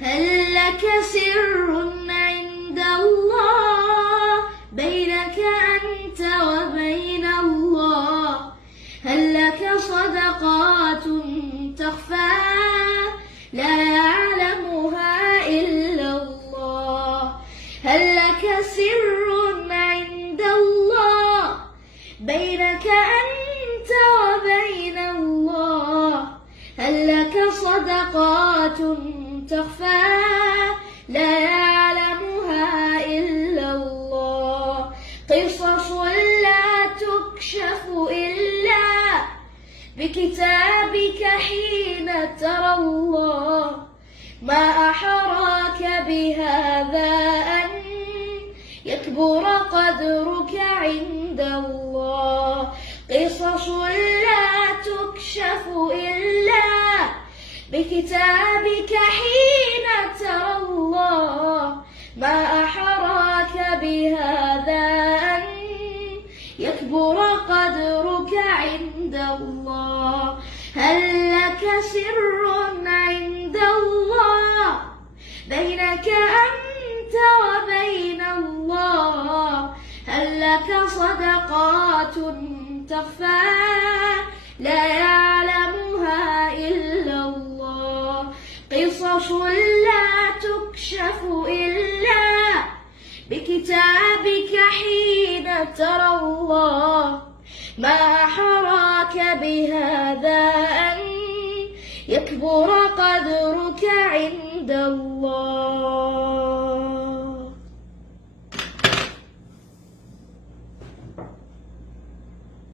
هل لك سر عند الله بينك أنت وبين الله؟ هل لك صدقات تخفى لا يعلمها إلا الله؟ هل لك سر عند الله بينك أنت وبين الله؟ هل لك صدقات تخفى لا يعلمها إلا الله؟ قصص لا تكشف إلا بكتابك حين ترى الله. ما أحراك بهذا أن يكبر قدرك عند الله. قصص لا تكشف إلا بكتابك حين ترى الله. ما أحراك بهذا أن يكبر قدرك عند الله. هل لك سر عند الله بينك أنت وبين الله؟ هل لك صدقات تخفى لا يعلمها إلا الله؟ قصص لا تكشف إلا بكتابك حين ترى الله. ما أحراك بهذا أن يكبر قدرك عند الله.